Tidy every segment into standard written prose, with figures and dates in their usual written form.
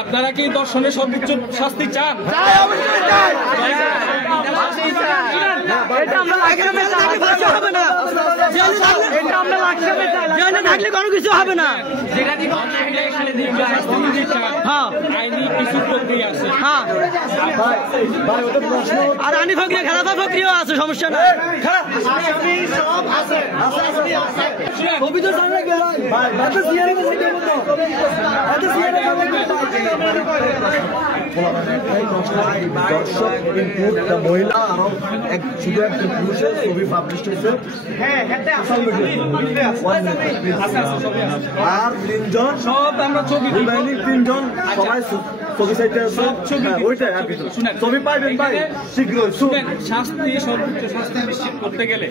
আপনারা কি দর্শনের সর্বোচ্চ শাস্তি চান? থাকলে কোনো কিছু হবে না। আইনি কিছু প্রক্রিয়া আছে, আর আইনি প্রক্রিয়া খেলাফা প্রক্রিয়াও আছে, সমস্যা নাই। মহিলা আরো শুধু একজন পুরুষের ছবি পাবলিশ হয়েছে, আর 3 জন সব আমরা ছবি 3 জন সবাই ছবি চাইতে ওইটাই আর কিছু ছবি পাইবেন ভাই শীঘ্রই। শাস্তি সর্বোচ্চ শাস্তি নিশ্চিত করতে গেলে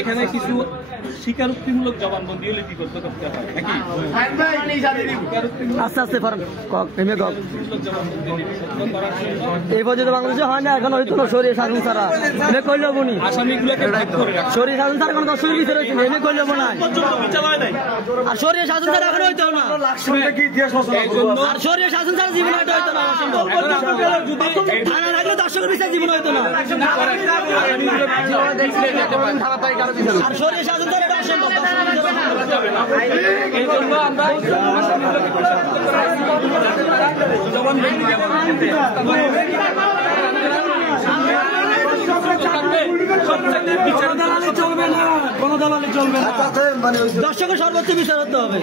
এখানে কিছু স্বীকারোক্তিমূলক জবানবন্দি হলে কি করতে হয় নাকি? আস্তে আস্তে এই পর্যন্ত বাংলাদেশে হয় না, এখন হয়তো শরীর শাসন ছাড়া এনে করলেও বনি আসামিগুলোকে ভাগ করে রাখা, শরীর শাসন ছাড়া কোনো দর্শকের ভিতরে হয়েছে এনে করলেও না, আর শরীর শাসন ছাড়া এখন হইতেও না, আর শরীর শাসন ছাড়া জীবন হয়তো হইতো না, থানা থাকলে দর্শকের বিচার জীবন হইতো না, আর শরীর শাসন ছাড়া এটা অসম্ভব। এই জন্য আমরা দর্শকের সর্বোচ্চ বিচার হতে হবে।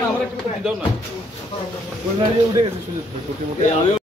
আমরা একটু দাও না।